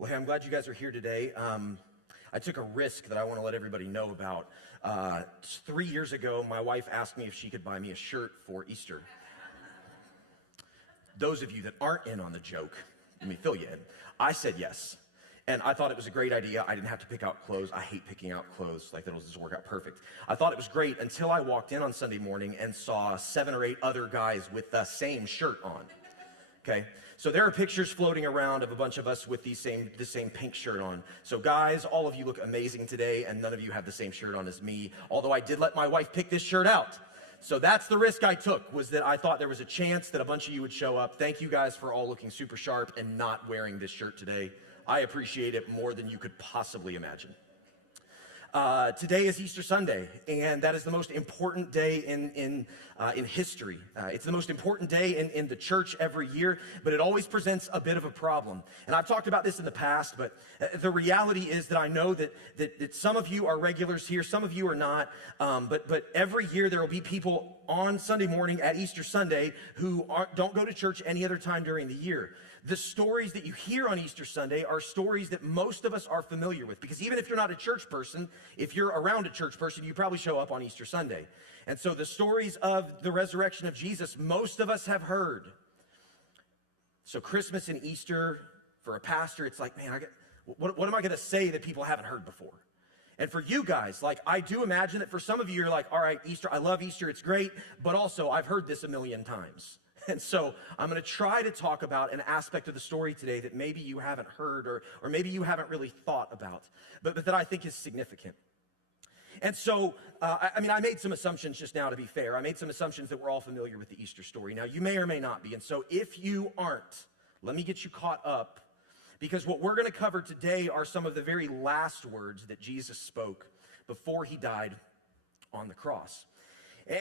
Well, hey, I'm glad you guys are here today. I took a risk that I want to let everybody know about. 3 years ago, my wife asked me if she could buy me a shirt for Easter. Those of you that aren't in on the joke, let me fill you in. I said yes. And I thought it was a great idea. I didn't have to pick out clothes. I hate picking out clothes. Like, that'll just work out perfect. I thought it was great until I walked in on Sunday morning and saw 7 or 8 other guys with the same shirt on. Okay, so there are pictures floating around of a bunch of us with the same pink shirt on. So guys, all of you look amazing today, and none of you have the same shirt on as me, although I did let my wife pick this shirt out. So that's the risk I took, was that I thought there was a chance that a bunch of you would show up. Thank you guys for all looking super sharp and not wearing this shirt today. I appreciate it more than you could possibly imagine. Today is Easter Sunday, and that is the most important day in history. It's the most important day in the church every year, but it always presents a bit of a problem. And I've talked about this in the past, but the reality is that I know that some of you are regulars here, some of you are not, but every year there will be people on Sunday morning at Easter Sunday who don't go to church any other time during the year. The stories that you hear on Easter Sunday are stories that most of us are familiar with, because even if you're not a church person, if you're around a church person, you probably show up on Easter Sunday. And so the stories of the resurrection of Jesus, most of us have heard. So Christmas and Easter, for a pastor, it's like, man, what am I going to say that people haven't heard before? And for you guys, like, I do imagine that for some of you, you're like, all right, Easter, I love Easter, it's great, but also I've heard this a million times. And so I'm going to try to talk about an aspect of the story today that maybe you haven't heard or maybe you haven't really thought about, but that I think is significant. And so, I made some assumptions just now, to be fair. I made some assumptions that we're all familiar with the Easter story. Now, you may or may not be. And so if you aren't, let me get you caught up, because what we're going to cover today are some of the very last words that Jesus spoke before he died on the cross.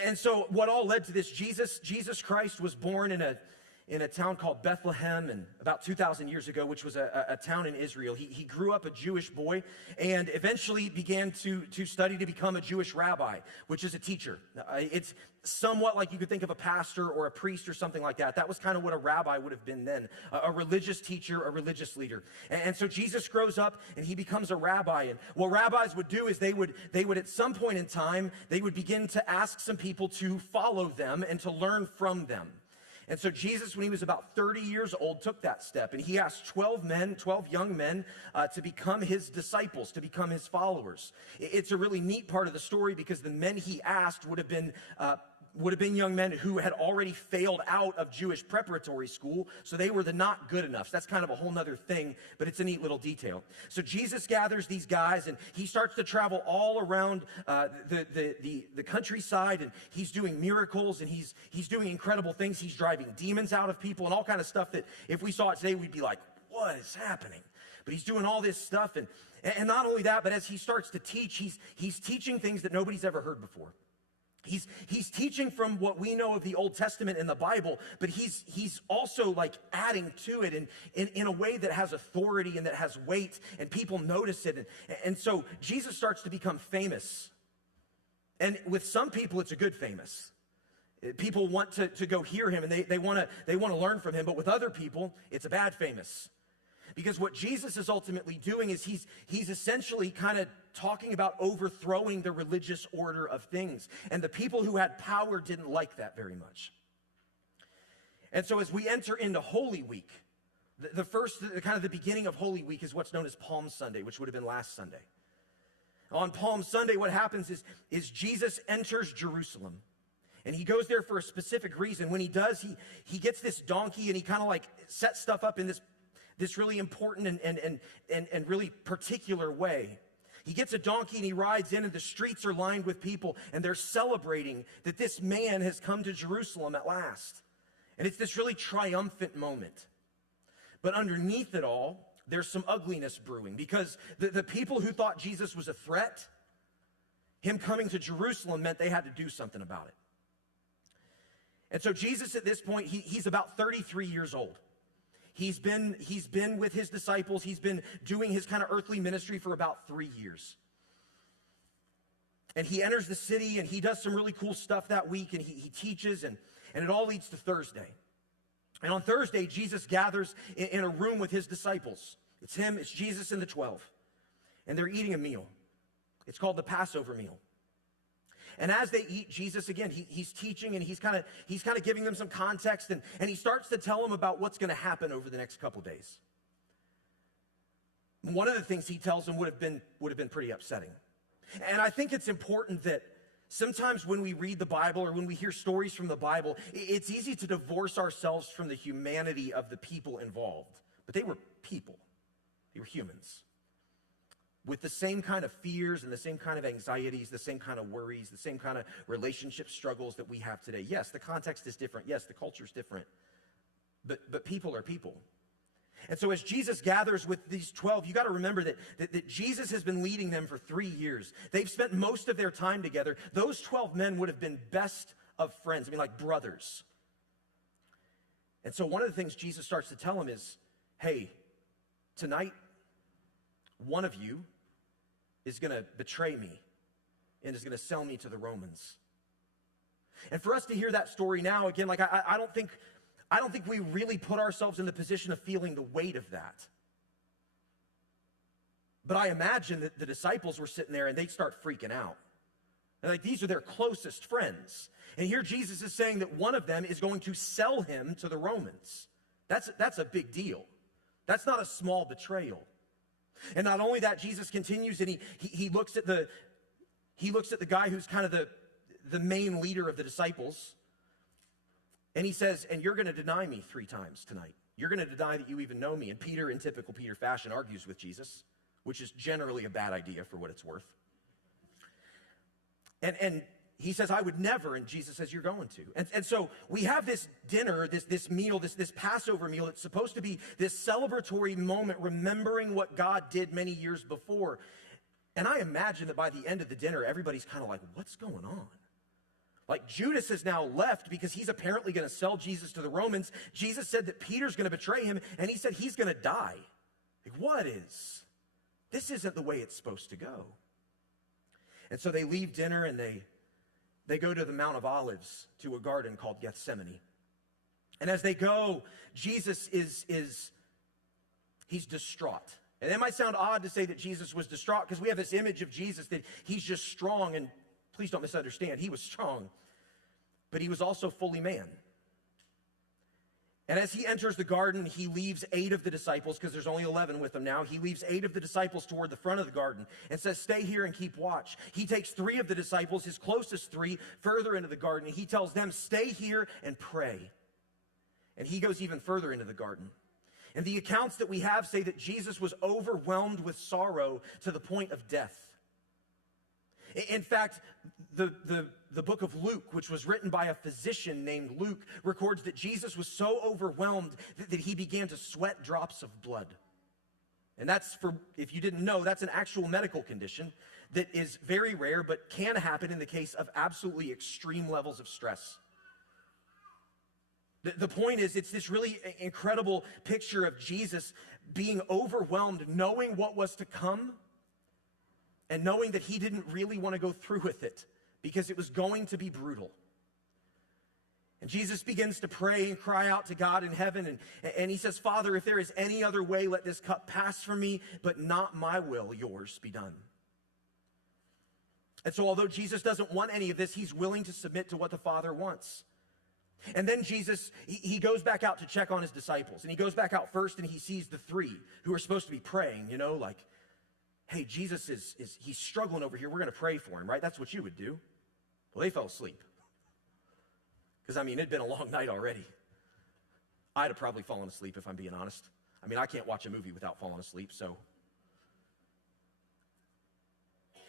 And so what all led to this, Jesus Christ was born in a town called Bethlehem, and about 2,000 years ago, which was a town in Israel. He grew up a Jewish boy and eventually began to study to become a Jewish rabbi, which is a teacher. It's somewhat like you could think of a pastor or a priest or something like that. That was kind of what a rabbi would have been then, a religious teacher, a religious leader. And so Jesus grows up and he becomes a rabbi. And what rabbis would do is they would at some point in time, they would begin to ask some people to follow them and to learn from them. And so Jesus, when he was about 30 years old, took that step, and he asked 12 young men, to become his disciples, to become his followers. It's a really neat part of the story, because the men he asked would have been young men who had already failed out of Jewish preparatory school, so they were the not good enough. That's kind of a whole nother thing, but it's a neat little detail. So Jesus gathers these guys, and he starts to travel all around the countryside, and he's doing miracles, and he's doing incredible things. He's driving demons out of people and all kind of stuff that if we saw it today, we'd be like, what is happening? But he's doing all this stuff, and not only that, but as he starts to teach, he's teaching things that nobody's ever heard before. He's teaching from what we know of the Old Testament in the Bible, but he's also like adding to it in a way that has authority and that has weight, and people notice it. And so Jesus starts to become famous. And with some people, it's a good famous. People want to go hear him, and they want to learn from him. But with other people, it's a bad famous. Because what Jesus is ultimately doing is he's essentially kind of talking about overthrowing the religious order of things. And the people who had power didn't like that very much. And so as we enter into Holy Week, the beginning of Holy Week is what's known as Palm Sunday, which would have been last Sunday. On Palm Sunday, what happens is Jesus enters Jerusalem. And he goes there for a specific reason. When he does, he gets this donkey, and he kind of like sets stuff up in this really important and really particular way. He gets a donkey and he rides in, and the streets are lined with people, and they're celebrating that this man has come to Jerusalem at last. And it's this really triumphant moment. But underneath it all, there's some ugliness brewing, because the people who thought Jesus was a threat, him coming to Jerusalem meant they had to do something about it. And so Jesus at this point, he's about 33 years old. He's been with his disciples. He's been doing his kind of earthly ministry for about 3 years. And he enters the city, and he does some really cool stuff that week, and he teaches, and it all leads to Thursday. And on Thursday, Jesus gathers in a room with his disciples. It's him, it's Jesus and the 12. And they're eating a meal. It's called the Passover meal. And as they eat, Jesus, again, he's teaching, and he's kind of giving them some context, and he starts to tell them about what's going to happen over the next couple days. One of the things he tells them would have been pretty upsetting. And I think it's important that sometimes when we read the Bible or when we hear stories from the Bible, it's easy to divorce ourselves from the humanity of the people involved. But they were people. They were humans, with the same kind of fears and the same kind of anxieties, the same kind of worries, the same kind of relationship struggles that we have today. Yes, the context is different. Yes, the culture is different. But people are people. And so as Jesus gathers with these 12, you got to remember that Jesus has been leading them for 3 years. They've spent most of their time together. Those 12 men would have been best of friends. I mean, like brothers. And so one of the things Jesus starts to tell them is, hey, tonight, one of you is going to betray me and is going to sell me to the Romans. And for us to hear that story now, again, like I don't think we really put ourselves in the position of feeling the weight of that. But I imagine that the disciples were sitting there and they'd start freaking out. And like, these are their closest friends. And here Jesus is saying that one of them is going to sell him to the Romans. That's a big deal. That's not a small betrayal. And not only that, Jesus continues, and he looks at the guy who's kind of the main leader of the disciples, and he says, and you're going to deny me 3 times tonight. You're going to deny that you even know me. And Peter, in typical Peter fashion, argues with Jesus, which is generally a bad idea for what it's worth. And he says, I would never, and Jesus says, you're going to. And so we have this dinner, this meal, this Passover meal. It's supposed to be this celebratory moment, remembering what God did many years before. And I imagine that by the end of the dinner, everybody's kind of like, what's going on? Like, Judas has now left because he's apparently going to sell Jesus to the Romans. Jesus said that Peter's going to betray him, and he said he's going to die. Like, what is? This isn't the way it's supposed to go. And so they leave dinner, and they go to the Mount of Olives, to a garden called Gethsemane. And as they go, Jesus he's distraught. And it might sound odd to say that Jesus was distraught, because we have this image of Jesus that he's just strong, and please don't misunderstand, he was strong, but he was also fully man. And as he enters the garden, he leaves 8 of the disciples, because there's only 11 with him now. He leaves 8 of the disciples toward the front of the garden and says, stay here and keep watch. He takes 3 of the disciples, his closest 3, further into the garden. And he tells them, stay here and pray. And he goes even further into the garden. And the accounts that we have say that Jesus was overwhelmed with sorrow to the point of death. In fact, the book of Luke, which was written by a physician named Luke, records that Jesus was so overwhelmed that he began to sweat drops of blood. And that's, for, if you didn't know, that's an actual medical condition that is very rare, but can happen in the case of absolutely extreme levels of stress. The point is, it's this really incredible picture of Jesus being overwhelmed, knowing what was to come, and knowing that he didn't really want to go through with it because it was going to be brutal. And Jesus begins to pray and cry out to God in heaven, and he says, Father, if there is any other way, let this cup pass from me, but not my will, yours be done. And so although Jesus doesn't want any of this, he's willing to submit to what the Father wants. And then Jesus, he goes back out to check on his disciples, and he goes back out first, and he sees the 3 who are supposed to be praying, like, hey, Jesus he's struggling over here. We're going to pray for him, right? That's what you would do. Well, they fell asleep. Because, it'd been a long night already. I'd have probably fallen asleep, if I'm being honest. I can't watch a movie without falling asleep, so.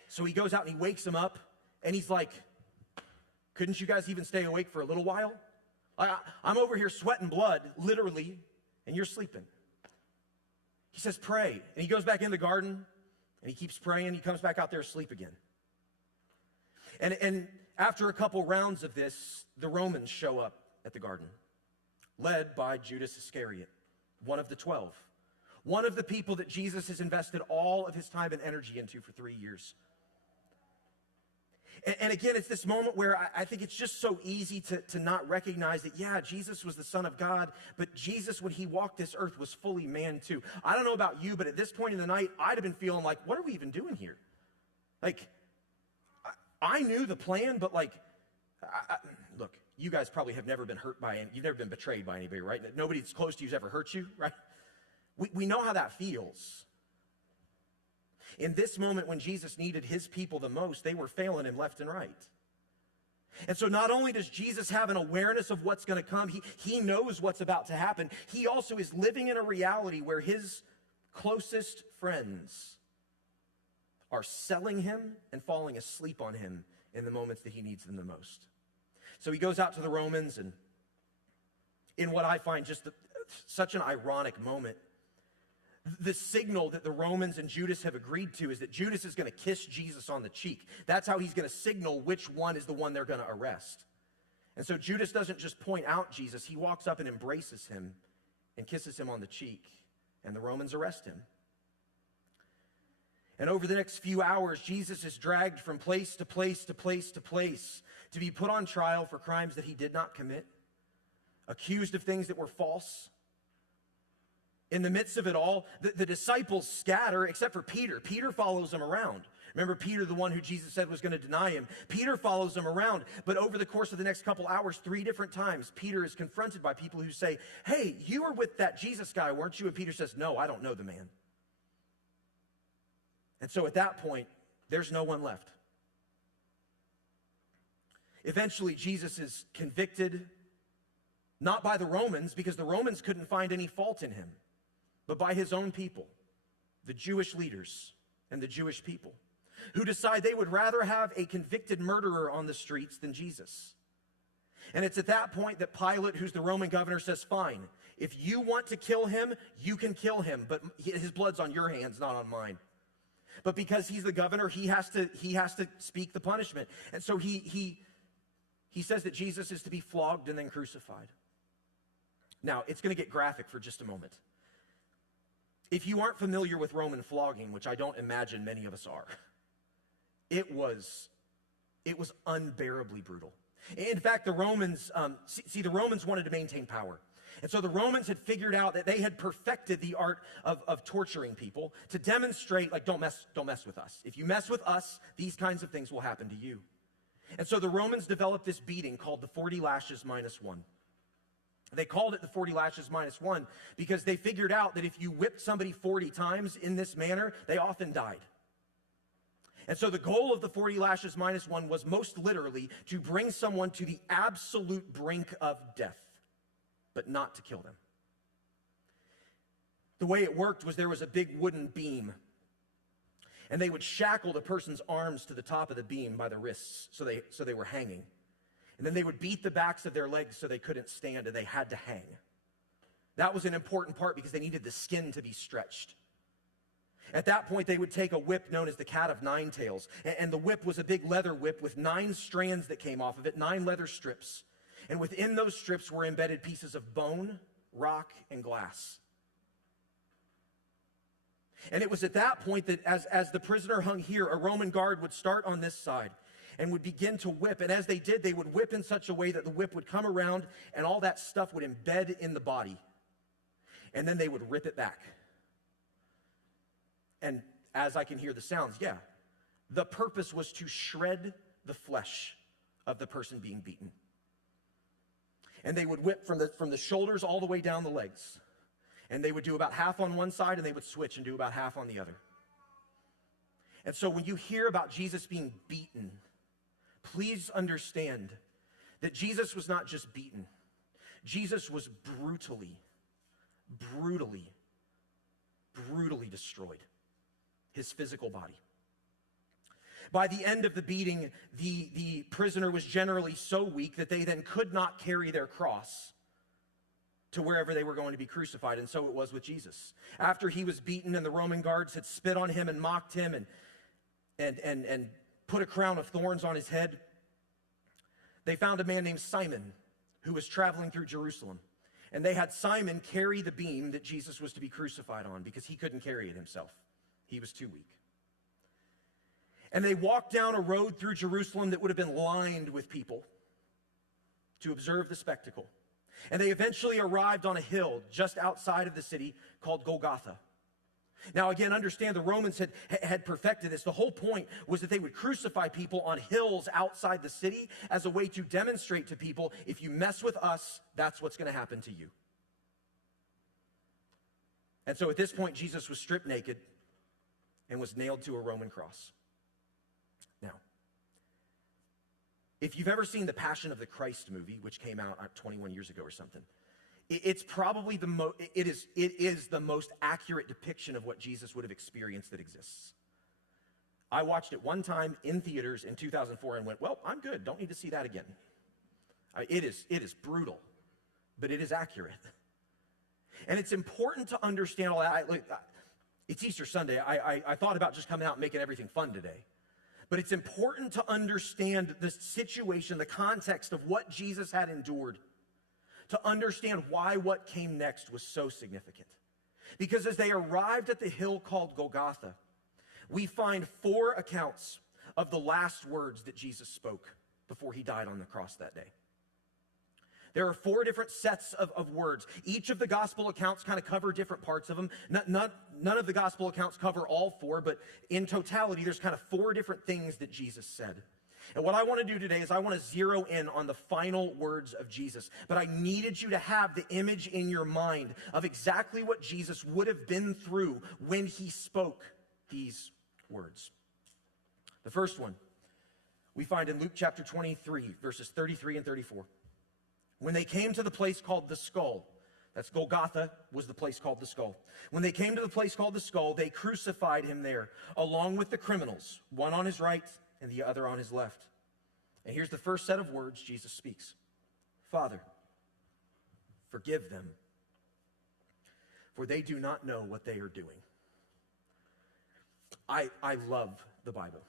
So he goes out and he wakes them up, and he's like, couldn't you guys even stay awake for a little while? I'm over here sweating blood, literally, and you're sleeping. He says, pray. And he goes back in the garden, and he keeps praying. He comes back out there asleep again. And after a couple rounds of this, the Romans show up at the garden, led by Judas Iscariot, one of the 12, one of the people that Jesus has invested all of his time and energy into for 3 years. And again, it's this moment where I think it's just so easy to not recognize that, yeah, Jesus was the Son of God, but Jesus, when he walked this earth, was fully man too. I don't know about you, but at this point in the night, I'd have been feeling like, what are we even doing here? Like, I knew the plan, but like, look, you guys probably have never been hurt by, you've never been betrayed by anybody, right? Nobody that's close to you has ever hurt you, right? We know how that feels. In this moment when Jesus needed his people the most, they were failing him left and right. And so not only does Jesus have an awareness of what's going to come, he knows what's about to happen. He also is living in a reality where his closest friends are selling him and falling asleep on him in the moments that he needs them the most. So he goes out to the Romans, and in what I find just such an ironic moment, the signal that the Romans and Judas have agreed to is that Judas is going to kiss Jesus on the cheek. That's how he's going to signal which one is the one they're going to arrest. And so Judas doesn't just point out Jesus, he walks up and embraces him and kisses him on the cheek, and the Romans arrest him. And over the next few hours, Jesus is dragged from place to place to place to place to be put on trial for crimes that he did not commit, accused of things that were false. In the midst of it all, the disciples scatter, except for Peter. Peter follows him around. Remember Peter, the one who Jesus said was going to deny him. Peter follows him around, but over the course of the next couple hours, 3 different times, Peter is confronted by people who say, hey, you were with that Jesus guy, weren't you? And Peter says, no, I don't know the man. And so at that point, there's no one left. Eventually, Jesus is convicted, not by the Romans, because the Romans couldn't find any fault in him, but by his own people, the Jewish leaders and the Jewish people, who decide they would rather have a convicted murderer on the streets than Jesus. And it's at that point that Pilate, who's the Roman governor, says, fine, if you want to kill him, you can kill him, but his blood's on your hands, not on mine. But because he's the governor, he has to speak the punishment. And so he says that Jesus is to be flogged and then crucified. Now, it's going to get graphic for just a moment. If you aren't familiar with Roman flogging, which I don't imagine many of us are, it was unbearably brutal. In fact, the Romans, the Romans wanted to maintain power. And so the Romans had figured out that they had perfected the art of torturing people to demonstrate, like, don't mess with us. If you mess with us, these kinds of things will happen to you. And so the Romans developed this beating called the 40 lashes minus 1. They called it the 40 lashes minus 1 because they figured out that if you whipped somebody 40 times in this manner, they often died. And so the goal of the 40 lashes minus 1 was most literally to bring someone to the absolute brink of death, but not to kill them. The way it worked was there was a big wooden beam, and they would shackle the person's arms to the top of the beam by the wrists, so they were hanging. And then they would beat the backs of their legs so they couldn't stand and they had to hang. That was an important part because they needed the skin to be stretched. At that point, they would take a whip known as the cat of 9 tails. And the whip was a big leather whip with 9 strands that came off of it, 9 leather strips. And within those strips were embedded pieces of bone, rock, and glass. And it was at that point that as the prisoner hung here, a Roman guard would start on this side and would begin to whip. And as they did, they would whip in such a way that the whip would come around and all that stuff would embed in the body. And then they would rip it back. And as I can hear the sounds, yeah, the purpose was to shred the flesh of the person being beaten. And they would whip from the shoulders all the way down the legs. And they would do about half on one side and they would switch and do about half on the other. And so when you hear about Jesus being beaten, please understand that Jesus was not just beaten. Jesus was brutally destroyed. His physical body. By the end of the beating, the prisoner was generally so weak that they then could not carry their cross to wherever they were going to be crucified, and so it was with Jesus. After he was beaten and the Roman guards had spit on him and mocked him and put a crown of thorns on his head, they found a man named Simon who was traveling through Jerusalem. And they had Simon carry the beam that Jesus was to be crucified on because he couldn't carry it himself. He was too weak. And they walked down a road through Jerusalem that would have been lined with people to observe the spectacle. And they eventually arrived on a hill just outside of the city called Golgotha. Now, again, understand the Romans had perfected this. The whole point was that they would crucify people on hills outside the city as a way to demonstrate to people, if you mess with us, that's what's going to happen to you. And so at this point, Jesus was stripped naked and was nailed to a Roman cross. Now, if you've ever seen the Passion of the Christ movie, which came out 21 years ago or something, it's probably it is the most accurate depiction of what Jesus would have experienced that exists. I watched it one time in theaters in 2004 and went, well, I'm good. Don't need to see that again. It is brutal, but it is accurate. And it's important to understand all that. It's Easter Sunday. I thought about just coming out and making everything fun today. But it's important to understand the situation, the context of what Jesus had endured, to understand why what came next was so significant. Because as they arrived at the hill called Golgotha, we find 4 accounts of the last words that Jesus spoke before he died on the cross that day. There are 4 different sets of words. Each of the gospel accounts kind of cover different parts of them. None of the gospel accounts cover all 4, but in totality, there's kind of 4 different things that Jesus said. And what I want to do today is I want to zero in on the final words of Jesus. But I needed you to have the image in your mind of exactly what Jesus would have been through when he spoke these words. The first one we find in Luke chapter 23, verses 33 and 34. When they came to the place called the Skull, that's Golgotha, was the place called the Skull. When they came to the place called the Skull, they crucified him there, along with the criminals, one on his right and the other on his left. And here's the first set of words Jesus speaks. Father, forgive them, for they do not know what they are doing. I love the Bible.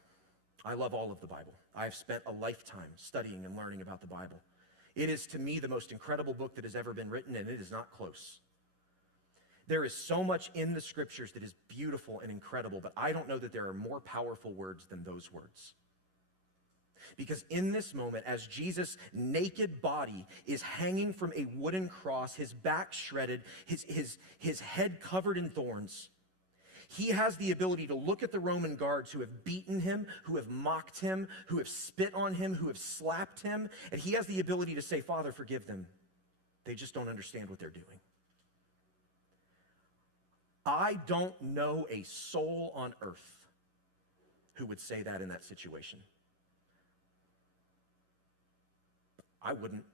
I love all of the Bible. I have spent a lifetime studying and learning about the Bible. It is, to me, the most incredible book that has ever been written, and it is not close. There is so much in the scriptures that is beautiful and incredible, but I don't know that there are more powerful words than those words. Because in this moment, as Jesus' naked body is hanging from a wooden cross, his back shredded, his head covered in thorns, he has the ability to look at the Roman guards who have beaten him, who have mocked him, who have spit on him, who have slapped him, and he has the ability to say, Father, forgive them. They just don't understand what they're doing. I don't know a soul on earth who would say that in that situation. I wouldn't.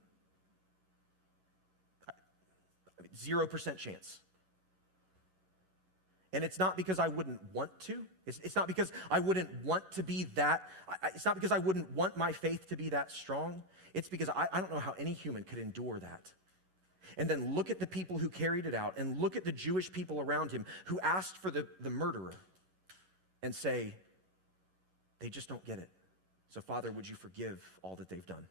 0% chance. And it's not because I wouldn't want to. It's not because I wouldn't want to be that. It's not because I wouldn't want my faith to be that strong. It's because I don't know how any human could endure that. And then look at the people who carried it out, and look at the Jewish people around him who asked for the murderer and say, they just don't get it. So Father, would you forgive all that they've done?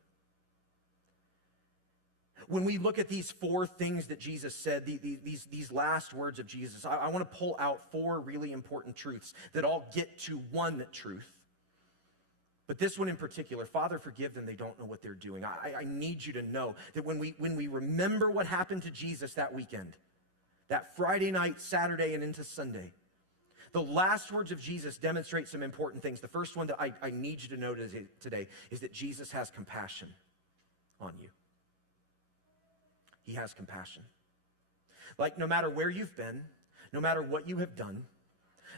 When we look at these 4 things that Jesus said, these last words of Jesus, I want to pull out 4 really important truths that all get to one truth. But this one in particular, Father, forgive them, they don't know what they're doing. I need you to know that when we remember what happened to Jesus that weekend, that Friday night, Saturday, and into Sunday, the last words of Jesus demonstrate some important things. The first one that I need you to know today is that Jesus has compassion on you. He has compassion. Like, no matter where you've been, no matter what you have done,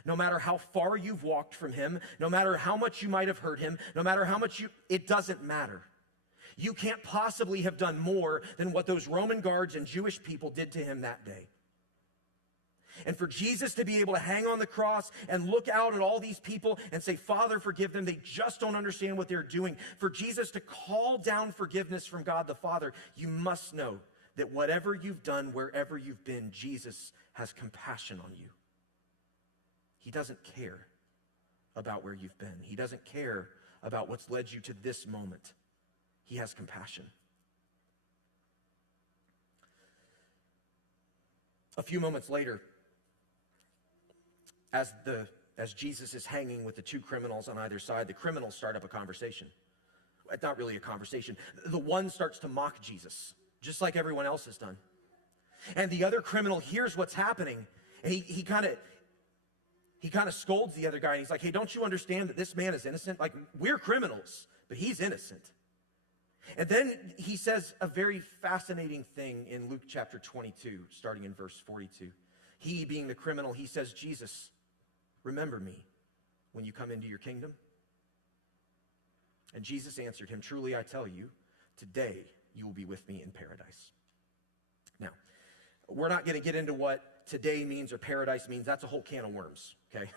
no matter how far you've walked from him, no matter how much you might have hurt him, no matter how much it doesn't matter. You can't possibly have done more than what those Roman guards and Jewish people did to him that day. And for Jesus to be able to hang on the cross and look out at all these people and say, Father, forgive them, they just don't understand what they're doing. For Jesus to call down forgiveness from God the Father, you must know that whatever you've done, wherever you've been, Jesus has compassion on you. He doesn't care about where you've been. He doesn't care about what's led you to this moment. He has compassion. A few moments later, as as Jesus is hanging with the two criminals on either side, the criminals start up a conversation. It's not really a conversation. The one starts to mock Jesus, just like everyone else has done. And the other criminal hears what's happening, and he kind of scolds the other guy, and he's like, hey, don't you understand that this man is innocent? Like, we're criminals, but he's innocent. And then he says a very fascinating thing in Luke chapter 22, starting in verse 42. He, being the criminal, he says, Jesus, remember me when you come into your kingdom. And Jesus answered him, truly I tell you, today you will be with me in paradise. Now, we're not going to get into what today means or paradise means. That's a whole can of worms, okay?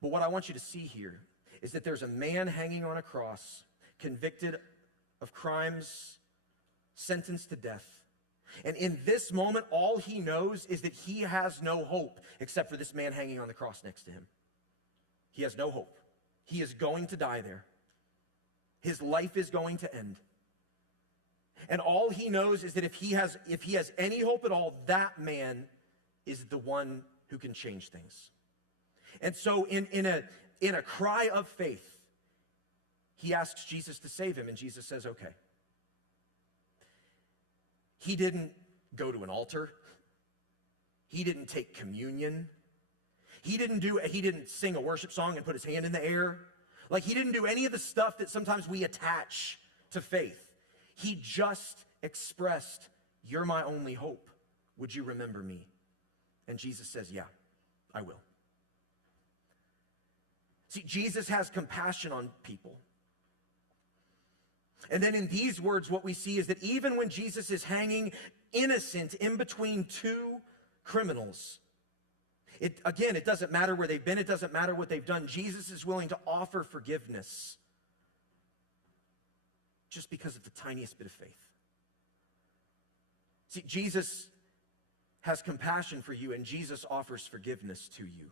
But what I want you to see here is that there's a man hanging on a cross, convicted of crimes, sentenced to death. And in this moment, all he knows is that he has no hope except for this man hanging on the cross next to him. He has no hope. He is going to die there. His life is going to end. And all he knows is that if he has any hope at all, that man is the one who can change things. And so in a cry of faith, he asks Jesus to save him, and Jesus says, okay. He didn't go to an altar. He didn't take communion. He didn't sing a worship song and put his hand in the air. Like, he didn't do any of the stuff that sometimes we attach to faith. He just expressed, you're my only hope. Would you remember me? And Jesus says, yeah, I will. See, Jesus has compassion on people. And then in these words, what we see is that even when Jesus is hanging innocent in between two criminals, it doesn't matter where they've been, it doesn't matter what they've done. Jesus is willing to offer forgiveness just because of the tiniest bit of faith. See, Jesus has compassion for you, and Jesus offers forgiveness to you.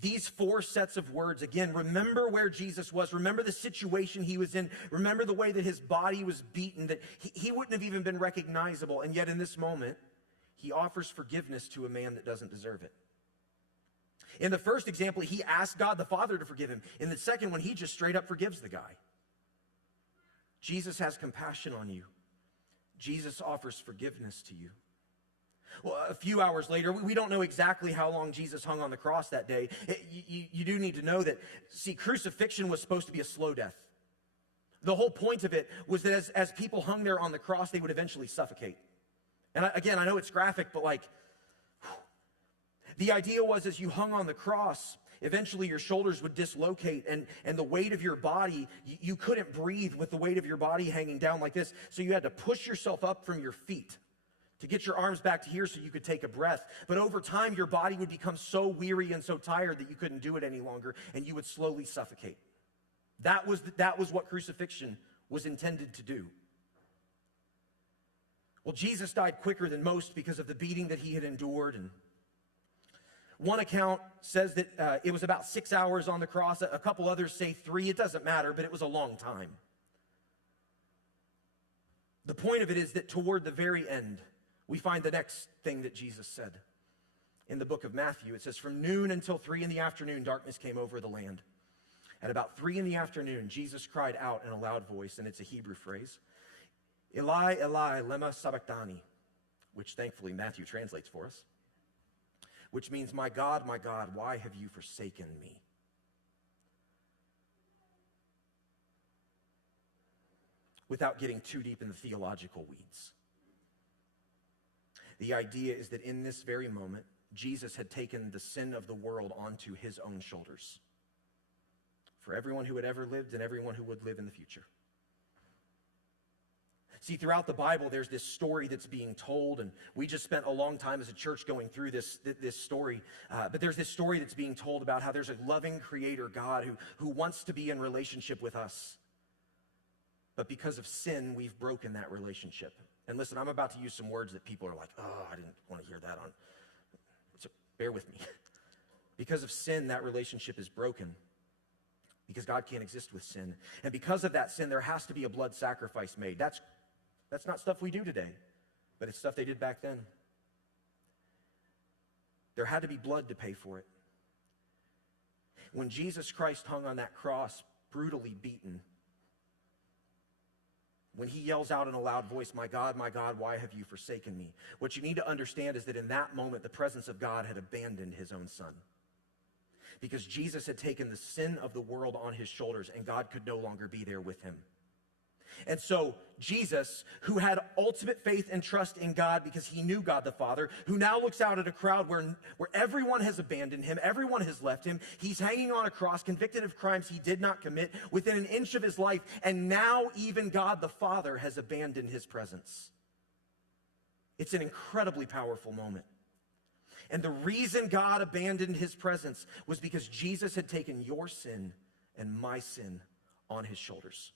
These four sets of words, again, remember where Jesus was. Remember the situation he was in. Remember the way that his body was beaten, that he wouldn't have even been recognizable. And yet in this moment, he offers forgiveness to a man that doesn't deserve it. In the first example, he asked God the Father to forgive him. In the second one, he just straight up forgives the guy. Jesus has compassion on you. Jesus offers forgiveness to you. Well, a few hours later, we don't know exactly how long Jesus hung on the cross that day. You do need to know that, see, crucifixion was supposed to be a slow death. The whole point of it was that as people hung there on the cross, they would eventually suffocate. And I know it's graphic, but the idea was as you hung on the cross, eventually your shoulders would dislocate and the weight of your body, you couldn't breathe with the weight of your body hanging down like this. So you had to push yourself up from your feet to get your arms back to here so you could take a breath. But over time, your body would become so weary and so tired that you couldn't do it any longer, and you would slowly suffocate. That was what crucifixion was intended to do. Well, Jesus died quicker than most because of the beating that he had endured. And one account says that it was about 6 hours on the cross. A couple others say 3. It doesn't matter, but it was a long time. The point of it is that toward the very end, we find the next thing that Jesus said. In the book of Matthew, it says, from noon until 3 in the afternoon, darkness came over the land. At about 3 in the afternoon, Jesus cried out in a loud voice, and it's a Hebrew phrase, Eli, Eli, lema sabachthani, which thankfully Matthew translates for us, which means, my God, why have you forsaken me? Without getting too deep in the theological weeds, the idea is that in this very moment, Jesus had taken the sin of the world onto his own shoulders for everyone who had ever lived and everyone who would live in the future. See, throughout the Bible, there's this story that's being told, and we just spent a long time as a church going through this story. But there's this story that's being told about how there's a loving creator God who wants to be in relationship with us. But because of sin, we've broken that relationship. And listen, I'm about to use some words that people are like, oh, I didn't want to hear that on. So bear with me. Because of sin, that relationship is broken. Because God can't exist with sin. And because of that sin, there has to be a blood sacrifice made. That's not stuff we do today, but it's stuff they did back then. There had to be blood to pay for it. When Jesus Christ hung on that cross, brutally beaten, when he yells out in a loud voice, my God, why have you forsaken me?" What you need to understand is that in that moment, the presence of God had abandoned his own son. Because Jesus had taken the sin of the world on his shoulders, and God could no longer be there with him. And so Jesus, who had ultimate faith and trust in God because he knew God the Father, who now looks out at a crowd where everyone has abandoned him, everyone has left him, he's hanging on a cross, convicted of crimes he did not commit, within an inch of his life, and now even God the Father has abandoned his presence. It's an incredibly powerful moment. And the reason God abandoned his presence was because Jesus had taken your sin and my sin on his shoulders.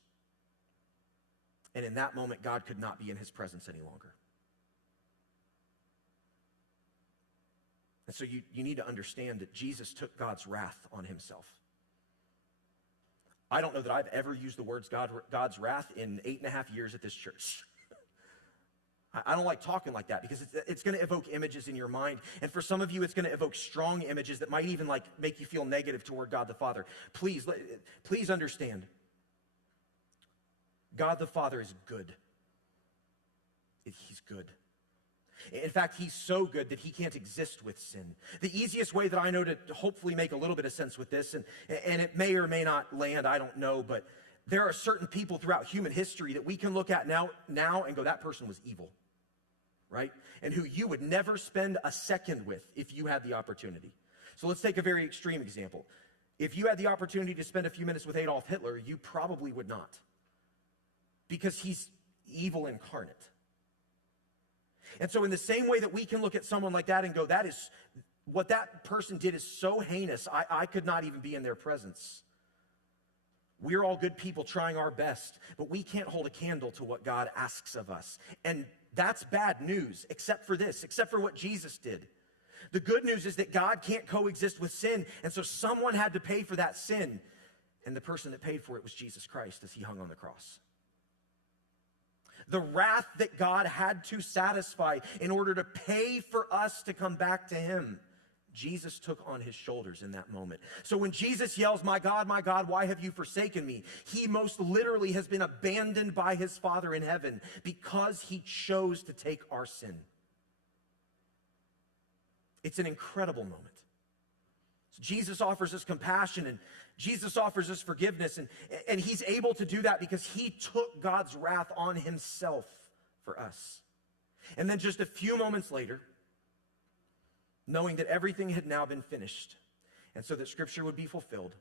And in that moment, God could not be in his presence any longer. And so you need to understand that Jesus took God's wrath on himself. I don't know that I've ever used the words God's wrath in 8.5 years at this church. I don't like talking like that because it's going to evoke images in your mind. And for some of you, it's going to evoke strong images that might even make you feel negative toward God the Father. Please understand. God the Father is good. He's good. In fact, he's so good that he can't exist with sin. The easiest way that I know to hopefully make a little bit of sense with this, and it may or may not land, I don't know, but there are certain people throughout human history that we can look at now and go, that person was evil, right? And who you would never spend a second with if you had the opportunity. So let's take a very extreme example. If you had the opportunity to spend a few minutes with Adolf Hitler, you probably would not. Because he's evil incarnate. And so in the same way that we can look at someone like that and go, that is, what that person did is so heinous, I could not even be in their presence. We're all good people trying our best, but we can't hold a candle to what God asks of us. And that's bad news, except for this, except for what Jesus did. The good news is that God can't coexist with sin, and so someone had to pay for that sin. And the person that paid for it was Jesus Christ as he hung on the cross. The wrath that God had to satisfy in order to pay for us to come back to him, Jesus took on his shoulders in that moment. So when Jesus yells, my God, why have you forsaken me?" He most literally has been abandoned by his Father in heaven because he chose to take our sin. It's an incredible moment. So Jesus offers us compassion and Jesus offers us forgiveness, and he's able to do that because he took God's wrath on himself for us. And then just a few moments later, knowing that everything had now been finished, and so that Scripture would be fulfilled,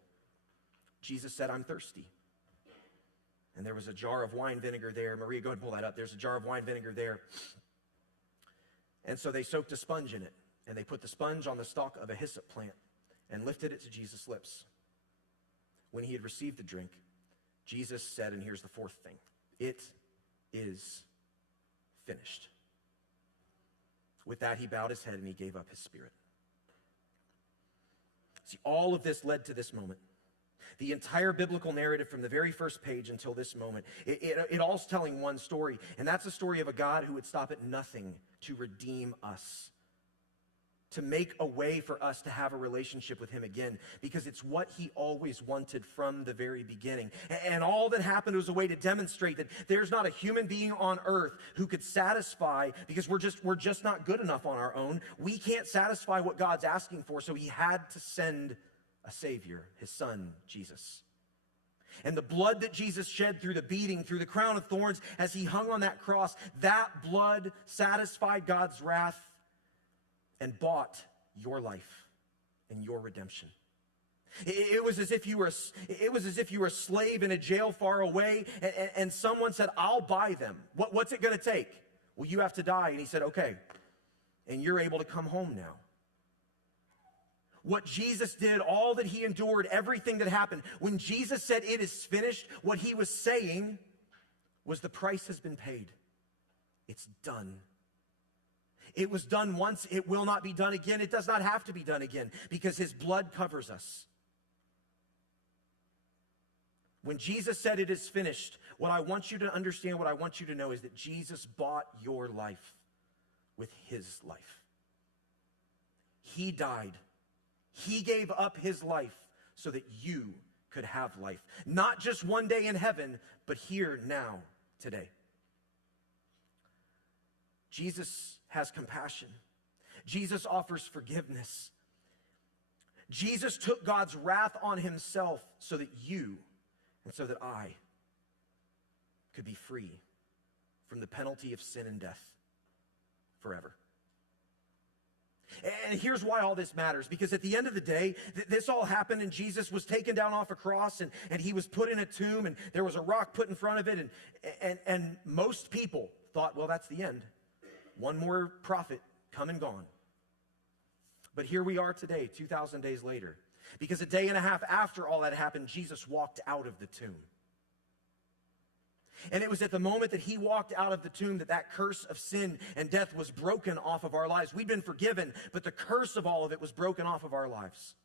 Jesus said, "I'm thirsty." And there was a jar of wine vinegar there. Maria, go ahead and pull that up. There's a jar of wine vinegar there. And so they soaked a sponge in it, and they put the sponge on the stalk of a hyssop plant and lifted it to Jesus' lips. When he had received the drink, Jesus said, and here's the fourth thing, "It is finished." With that, he bowed his head and he gave up his spirit. See, all of this led to this moment. The entire biblical narrative from the very first page until this moment, it all's telling one story, and that's the story of a God who would stop at nothing to redeem us, to make a way for us to have a relationship with him again, because it's what he always wanted from the very beginning. And all that happened was a way to demonstrate that there's not a human being on earth who could satisfy, because we're just not good enough on our own. We can't satisfy what God's asking for, so he had to send a Savior, his son, Jesus. And the blood that Jesus shed through the beating, through the crown of thorns, as he hung on that cross, that blood satisfied God's wrath and bought your life and your redemption. It was as if you were a slave in a jail far away, and someone said, "I'll buy them. What's it going to take?" "Well, you have to die." And he said, "Okay." And you're able to come home now. What Jesus did, all that he endured, everything that happened, when Jesus said, "It is finished," what he was saying was the price has been paid. It's done. It was done once, it will not be done again. It does not have to be done again because his blood covers us. When Jesus said it is finished, what I want you to understand, what I want you to know is that Jesus bought your life with his life. He died. He gave up his life so that you could have life. Not just one day in heaven, but here, now, today. Jesus has compassion. Jesus offers forgiveness. Jesus took God's wrath on himself so that you and so that I could be free from the penalty of sin and death forever. And here's why all this matters, because at the end of the day, this all happened and Jesus was taken down off a cross and he was put in a tomb and there was a rock put in front of it and most people thought, well, that's the end. One more prophet come and gone. But here we are today, 2,000 days later, because a day and a half after all that happened, Jesus walked out of the tomb. And it was at the moment that he walked out of the tomb that curse of sin and death was broken off of our lives. We'd been forgiven, but the curse of all of it was broken off of our lives.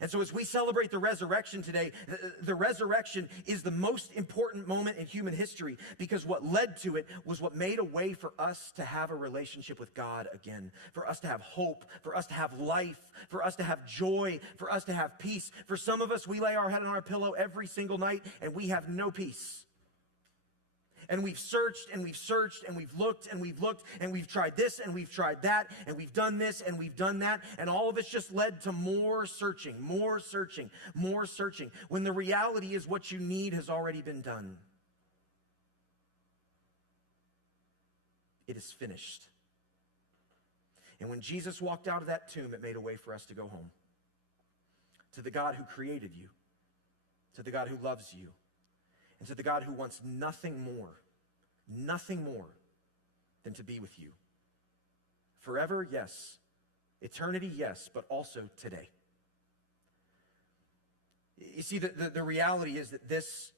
And so as we celebrate the resurrection today, the resurrection is the most important moment in human history because what led to it was what made a way for us to have a relationship with God again, for us to have hope, for us to have life, for us to have joy, for us to have peace. For some of us, we lay our head on our pillow every single night and we have no peace. And we've searched and we've searched and we've looked and we've looked and we've tried this and we've tried that and we've done this and we've done that. And all of it's just led to more searching, more searching, more searching. When the reality is what you need has already been done. It is finished. And when Jesus walked out of that tomb, it made a way for us to go home. To the God who created you. To the God who loves you. And to the God who wants nothing more than to be with you. Forever, yes. Eternity, yes, but also today. You see, the reality is that this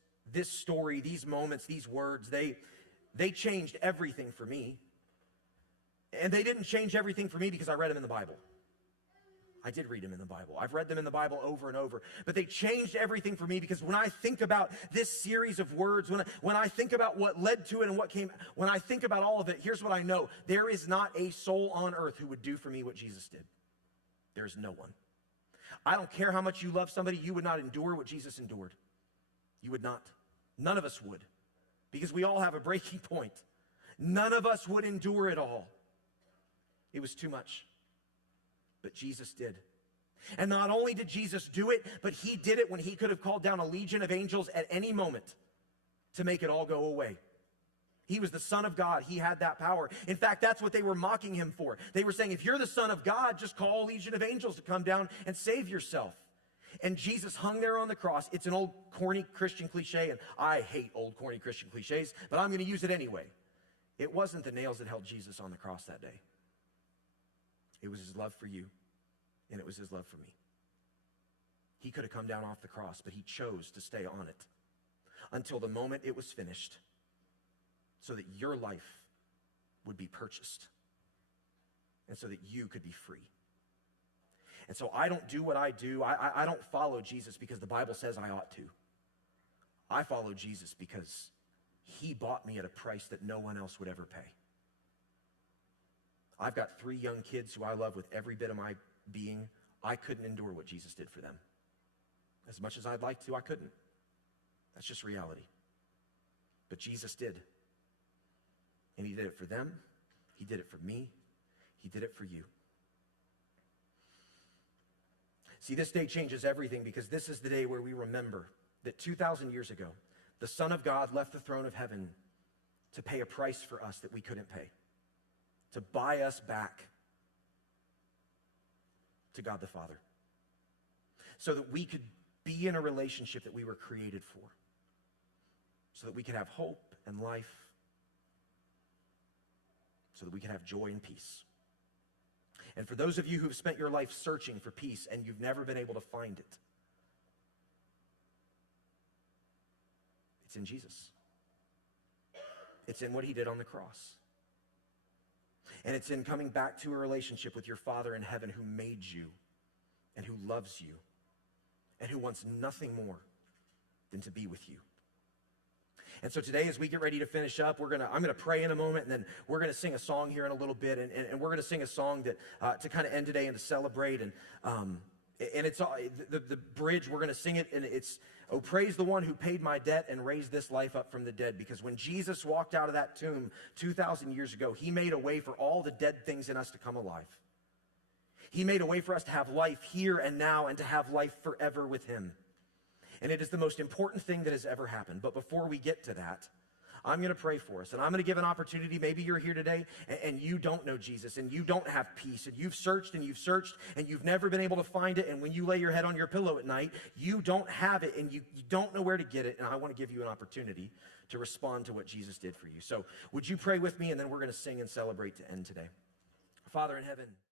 story, these moments, these words, they changed everything for me. And they didn't change everything for me because I read them in the Bible. I did read them in the Bible. I've read them in the Bible over and over. But they changed everything for me because when I think about this series of words, when I think about what led to it and what came, when I think about all of it, here's what I know. There is not a soul on earth who would do for me what Jesus did. There's no one. I don't care how much you love somebody, you would not endure what Jesus endured. You would not. None of us would. Because we all have a breaking point. None of us would endure it all. It was too much. But Jesus did. And not only did Jesus do it, but he did it when he could have called down a legion of angels at any moment to make it all go away. He was the Son of God. He had that power. In fact, that's what they were mocking him for. They were saying, if you're the Son of God, just call a legion of angels to come down and save yourself. And Jesus hung there on the cross. It's an old corny Christian cliche, and I hate old corny Christian cliches, but I'm going to use it anyway. It wasn't the nails that held Jesus on the cross that day. It was his love for you, and it was his love for me. He could have come down off the cross, but he chose to stay on it until the moment it was finished so that your life would be purchased and so that you could be free. And so I don't do what I do. I don't follow Jesus because the Bible says I ought to. I follow Jesus because he bought me at a price that no one else would ever pay. I've got 3 young kids who I love with every bit of my being. I couldn't endure what Jesus did for them. As much as I'd like to, I couldn't. That's just reality. But Jesus did. And he did it for them. He did it for me. He did it for you. See, this day changes everything because this is the day where we remember that 2,000 years ago, the Son of God left the throne of heaven to pay a price for us that we couldn't pay. To buy us back to God the Father. So that we could be in a relationship that we were created for. So that we could have hope and life. So that we could have joy and peace. And for those of you who've spent your life searching for peace and you've never been able to find it, it's in Jesus. It's in what he did on the cross. And it's in coming back to a relationship with your Father in heaven who made you and who loves you and who wants nothing more than to be with you. And so today, as we get ready to finish up, I'm gonna pray in a moment, and then we're gonna sing a song here in a little bit, and we're gonna sing a song that to kind of end today and to celebrate. And it's the bridge. We're gonna sing it, and it's, "Oh, praise the one who paid my debt and raised this life up from the dead." Because when Jesus walked out of that tomb 2,000 years ago, he made a way for all the dead things in us to come alive. He made a way for us to have life here and now and to have life forever with him. And it is the most important thing that has ever happened. But before we get to that, I'm going to pray for us. And I'm going to give an opportunity. Maybe you're here today and you don't know Jesus and you don't have peace. And you've searched and you've never been able to find it. And when you lay your head on your pillow at night, you don't have it and you don't know where to get it. And I want to give you an opportunity to respond to what Jesus did for you. So would you pray with me, and then we're going to sing and celebrate to end today. Father in heaven.